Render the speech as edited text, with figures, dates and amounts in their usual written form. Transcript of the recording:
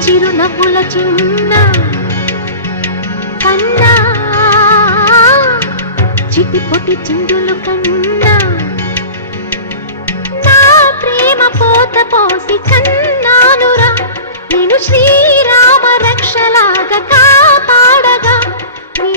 చిరునవ్వుల చిన్న కన్నా చిటిపొటి చిందులు కన్నా నా ప్రేమ పోత పోసి కన్నానురా నేను శ్రీరామ రక్షలాగా కాపాడగా నీ